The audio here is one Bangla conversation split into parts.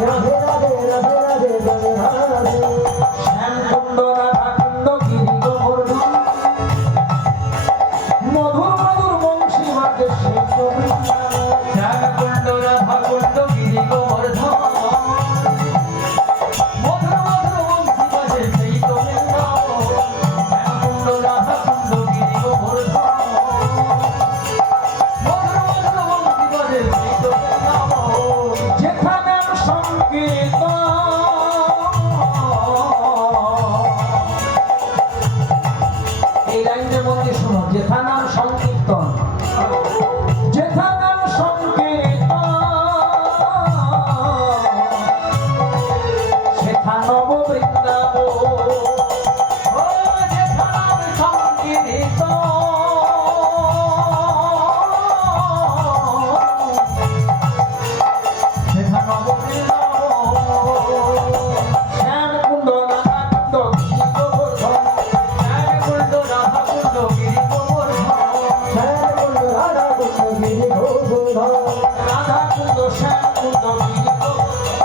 রাধে রাধে রাধে রাধে রাধে রাধে শ্যামকুণ্ড রাধাকুণ্ড গিরি গোবর্ধন মধুর মধুর বংশী বাজে সেই তো বৃন্দাবন। শ্যামকুণ্ড রাধাকুণ্ড গিরি গোবর্ধন মধুর মধুর বংশী বাজে সেই তো বৃন্দাবন। শ্যামকুণ্ড রাধাকুণ্ড গিরি গোবর্ধন মধুর মধুর বংশী বাজে সেই তো বৃন্দাবন। যেখানে সংকীর্তন এই লাইনের মধ্যে শুনো, যেথা নাম সংকীর্তন, যেথা নাম সংকীর্তন সেথা নব বৃন্দাবন। ও যেথা নাম সংকীর্তন সেথা নব বৃন্দাবন। শ্যামকুণ্ড রাধাকুণ্ড গিরি গোবর্ধন শ্যামকুণ্ড রাধাকুণ্ড গিরি গোবর্ধন শ্যামকুণ্ড রাধাকুণ্ড গিরি গোবর্ধন রাধাকুণ্ড শ্যামকুণ্ড গিরি গোবর্ধন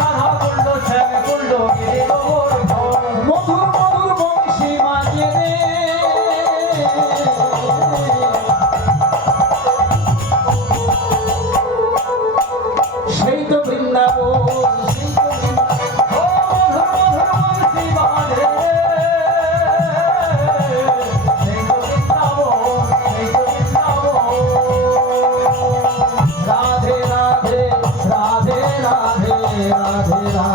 রাধাকুণ্ড শ্যামকুণ্ড গিরি গোবর্ধন। মধুর মধুর বংশী বাজে রে সেই তো বৃন্দাবন, সেই তো বৃন্দাবন। ও মধুর মধুর বংশী বাজে সেই তো বৃন্দাবন, সেই তো বৃন্দাবন। রাধে রাধে রাধে রাধে রাধে রাধে